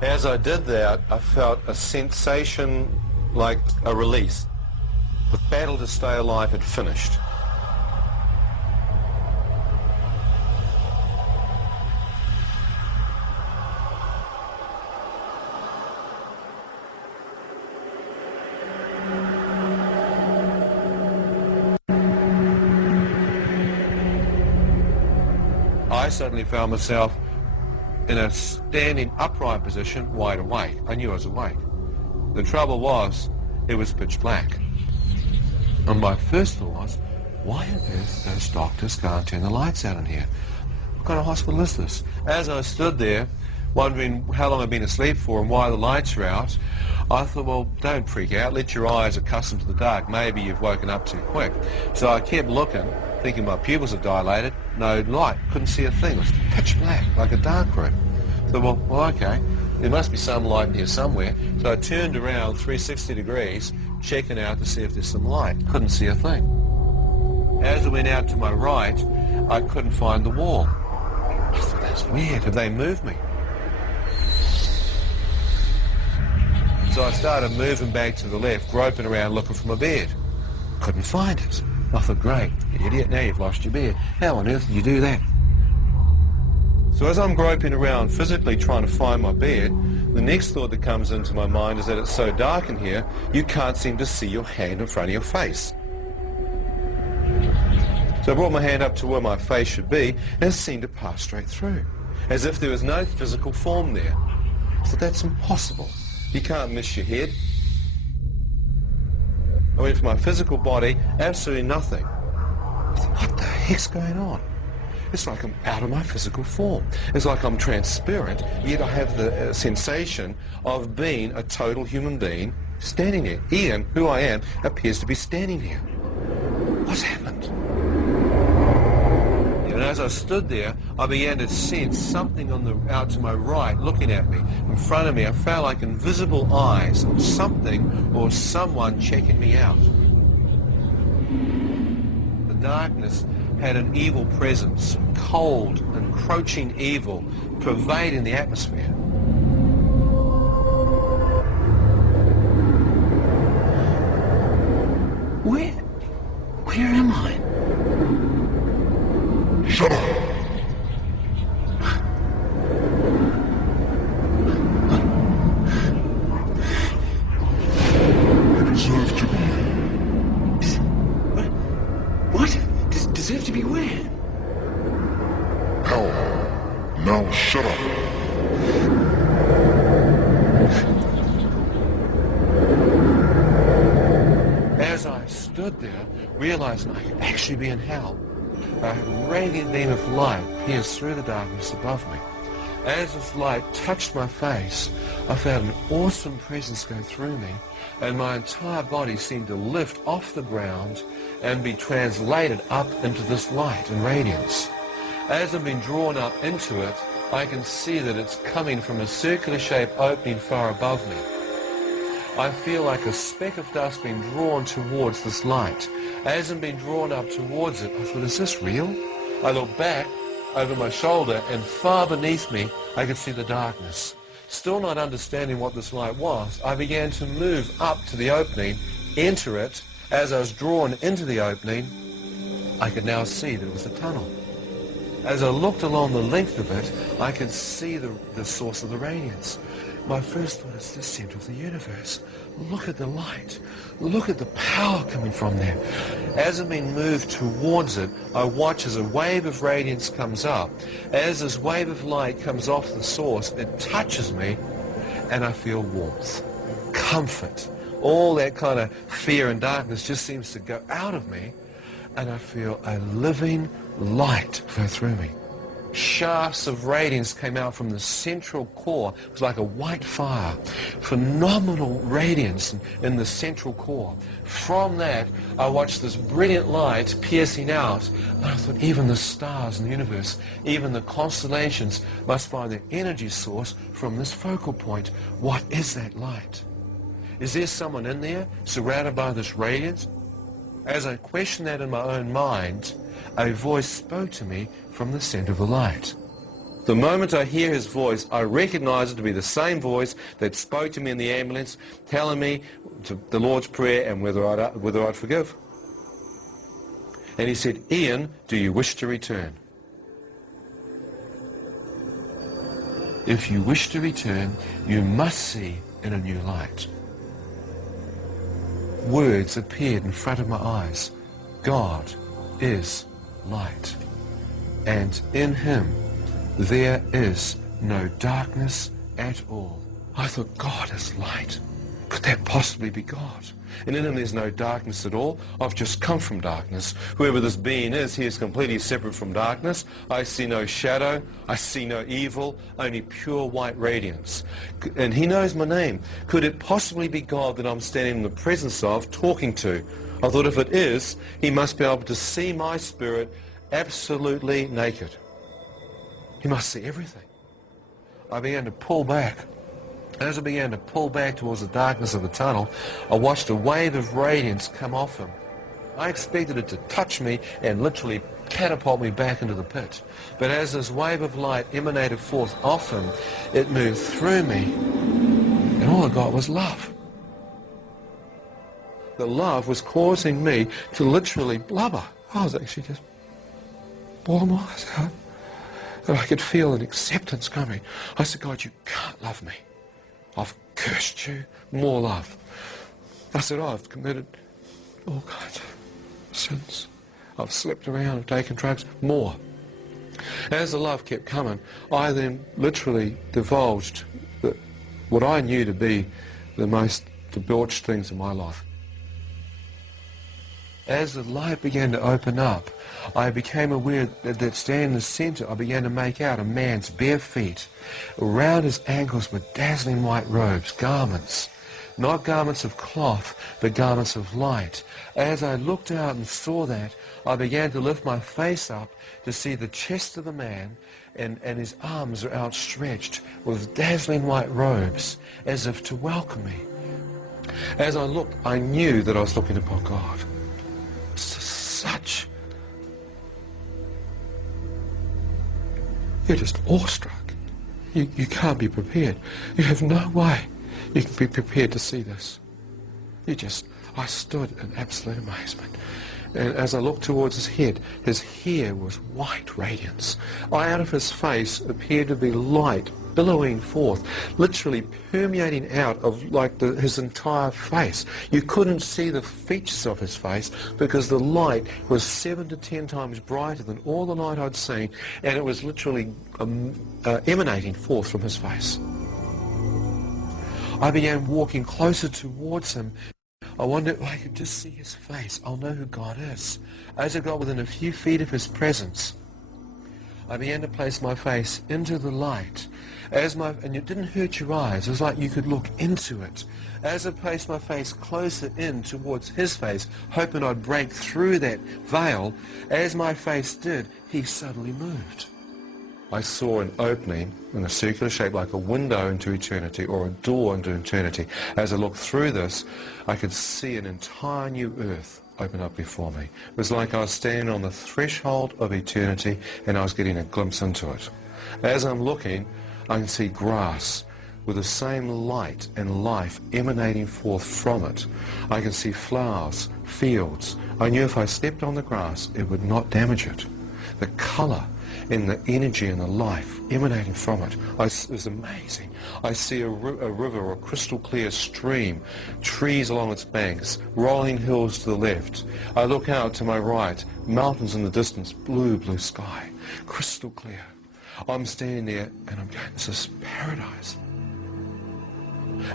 As I did that, I felt a sensation like a release. The battle to stay alive had finished. I suddenly found myself in a standing upright position, wide awake. I knew I was awake. The trouble was, it was pitch black. And my first thought was, why on earth those doctors can't turn the lights out in here? What kind of hospital is this? As I stood there, wondering how long I'd been asleep for and why the lights were out, I thought, well, don't freak out. Let your eyes accustom to the dark. Maybe you've woken up too quick. So I kept looking, thinking my pupils had dilated. No light. Couldn't see a thing. It was pitch black, like a dark room. So, well, okay. There must be some light in here somewhere. So I turned around 360 degrees, checking out to see if there's some light. Couldn't see a thing. As I went out to my right, I couldn't find the wall. I thought, that's weird. Have they moved me? So I started moving back to the left, groping around looking for my bed. Couldn't find it. I thought, great, you idiot, now you've lost your bed. How on earth did you do that? So as I'm groping around physically trying to find my bed, the next thought that comes into my mind is that it's so dark in here, you can't seem to see your hand in front of your face. So I brought my hand up to where my face should be, and it seemed to pass straight through, as if there was no physical form there. I thought, that's impossible. You can't miss your head. I went for my physical body, absolutely nothing. I thought, what the heck's going on? It's like I'm out of my physical form. It's like I'm transparent, yet I have the sensation of being a total human being standing there. Ian, who I am, appears to be standing here. What's happened? And as I stood there, I began to sense something out to my right looking at me. In front of me, I felt like invisible eyes of something or someone checking me out. The darkness had an evil presence, cold, encroaching evil, pervading the atmosphere. Where am I? Shut up! You deserve to be. What? Deserve to be where? Hell. Now shut up. As I stood there, realizing I could actually be in hell, a radiant beam of light pierced through the darkness above me. As this light touched my face, I felt an awesome presence go through me, and my entire body seemed to lift off the ground and be translated up into this light and radiance. As I've been drawn up into it, I can see that it's coming from a circular-shaped opening far above me. I feel like a speck of dust being drawn towards this light. As I'm being drawn up towards it, I thought, is this real? I looked back over my shoulder, and far beneath me, I could see the darkness. Still not understanding what this light was, I began to move up to the opening, enter it. As I was drawn into the opening, I could now see that it was a tunnel. As I looked along the length of it, I could see the source of the radiance. My first thought is the center of the universe. Look at the light. Look at the power coming from there. As I'm being moved towards it, I watch as a wave of radiance comes up. As this wave of light comes off the source, it touches me, and I feel warmth, comfort. All that kind of fear and darkness just seems to go out of me, and I feel a living light go through me. Shafts of radiance came out from the central core. It was like a white fire. Phenomenal radiance in the central core. From that, I watched this brilliant light piercing out, and I thought, even the stars in the universe, even the constellations must find their energy source from this focal point. What is that light? Is there someone in there surrounded by this radiance? As I questioned that in my own mind, a voice spoke to me from the center of the light. The moment I hear his voice, I recognize it to be the same voice that spoke to me in the ambulance, telling me the Lord's Prayer and whether I'd forgive. And he said, Ian, do you wish to return? If you wish to return, you must see in a new light. Words appeared in front of my eyes. God is light, and in him there is no darkness at all. I thought, God is light. Could that possibly be God? And in him there's no darkness at all. I've just come from darkness. Whoever this being is, he is completely separate from darkness. I see no shadow. I see no evil, only pure white radiance. And he knows my name. Could it possibly be God that I'm standing in the presence of, talking to? I thought if it is, he must be able to see my spirit absolutely naked. He must see everything. I began to pull back. As I began to pull back towards the darkness of the tunnel, I watched a wave of radiance come off him. I expected it to touch me and literally catapult me back into the pit. But as this wave of light emanated forth off him, it moved through me, and all I got was love. The love was causing me to literally blubber. I was actually just bawling my eyes out. And I could feel an acceptance coming. I said, God, you can't love me. I've cursed you. More love. I said, I've committed all kinds of sins. I've slept around, I've taken drugs. More. As the love kept coming, I then literally divulged what I knew to be the most debauched things in my life. As the light began to open up, I became aware that standing in the center, I began to make out a man's bare feet. Around his ankles were dazzling white robes, garments. Not garments of cloth, but garments of light. As I looked out and saw that, I began to lift my face up to see the chest of the man, and his arms are outstretched with dazzling white robes, as if to welcome me. As I looked, I knew that I was looking upon God. Such. You're just awestruck. You can't be prepared. You have no way you can be prepared to see this. I stood in absolute amazement. And as I looked towards his hair was white radiance. Out of his face appeared to be light billowing forth, literally permeating out of his entire face. You couldn't see the features of his face because the light was 7 to 10 times brighter than all the light I'd seen, and it was literally emanating forth from his face. I began walking closer towards him. I wondered if I could just see his face. I'll know who God is. As I got within a few feet of his presence, I began to place my face into the light. And it didn't hurt your eyes. It was like you could look into it. As I placed my face closer in towards his face, hoping I'd break through that veil, as my face did, he suddenly moved. I saw an opening in a circular shape like a window into eternity, or a door into eternity. As I looked through this, I could see an entire new earth open up before me. It was like I was standing on the threshold of eternity and I was getting a glimpse into it. As I'm looking, I can see grass with the same light and life emanating forth from it. I can see flowers, fields. I knew if I stepped on the grass, it would not damage it. The colour and the energy and the life emanating from it, it was amazing. I see a river or a crystal clear stream, trees along its banks, rolling hills to the left. I look out to my right, mountains in the distance, blue sky, crystal clear. I'm standing there and I'm going, this is paradise.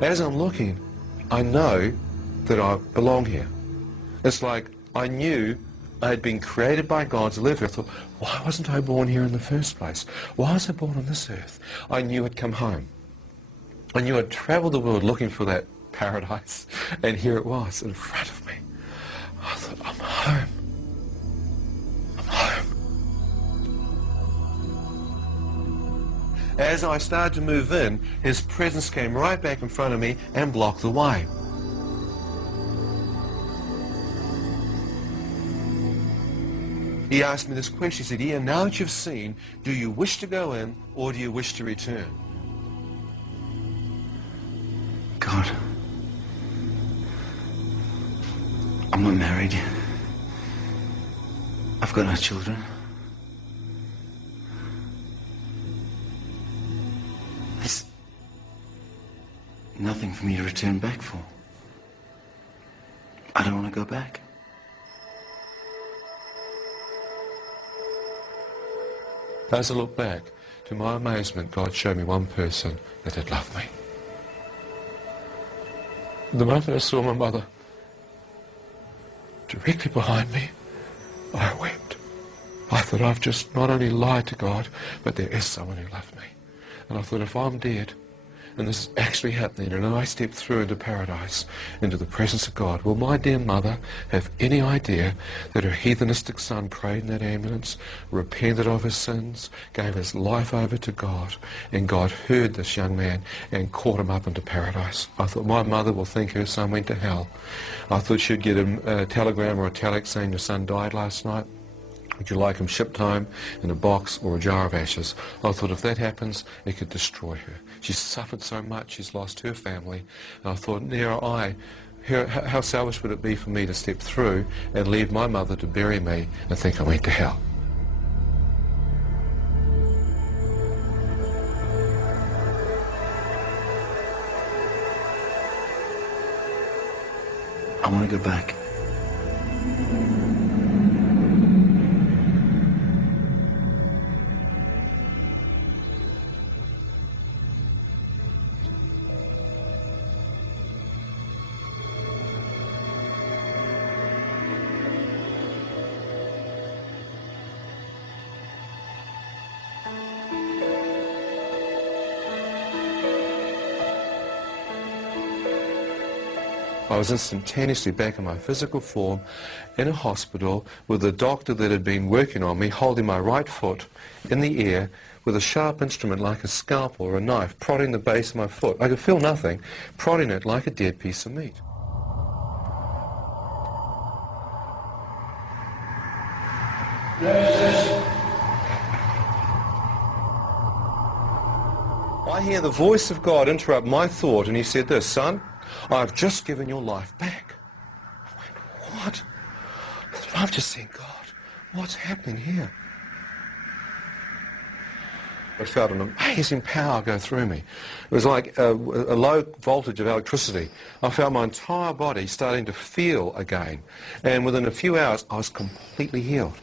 As I'm looking, I know that I belong here. It's like I knew I had been created by God to live here. I thought, why wasn't I born here in the first place? Why was I born on this earth? I knew I'd come home. I knew I'd traveled the world looking for that paradise, and here it was in front of me. I thought, I'm home. I'm home. As I started to move in, his presence came right back in front of me and blocked the way. He asked me this question. He said, Ian, now that you've seen, do you wish to go in or do you wish to return? God, I'm not married. I've got no children. There's nothing for me to return back for. I don't want to go back. As I look back, to my amazement, God showed me one person that had loved me. The moment I saw my mother directly behind me, I wept. I thought, I've just not only lied to God, but there is someone who loved me. And I thought, if I'm dead, and this is actually happening, and I step through into paradise, into the presence of God, will my dear mother have any idea that her heathenistic son prayed in that ambulance, repented of his sins, gave his life over to God, and God heard this young man and caught him up into paradise? I thought, my mother will think her son went to hell. I thought she'd get a telegram or a telex saying your son died last night. Would you like him shipped home in a box or a jar of ashes? I thought, if that happens, it could destroy her. She's suffered so much, she's lost her family. And I thought, how selfish would it be for me to step through and leave my mother to bury me and think I went to hell? I want to go back. I was instantaneously back in my physical form in a hospital with a doctor that had been working on me holding my right foot in the air with a sharp instrument like a scalpel or a knife prodding the base of my foot. I could feel nothing, prodding it like a dead piece of meat. I hear the voice of God interrupt my thought, and he said this, son, I've just given your life back. I went, what? I've just seen God. What's happening here? I felt an amazing power go through me. It was like a low voltage of electricity. I felt my entire body starting to feel again. And within a few hours, I was completely healed.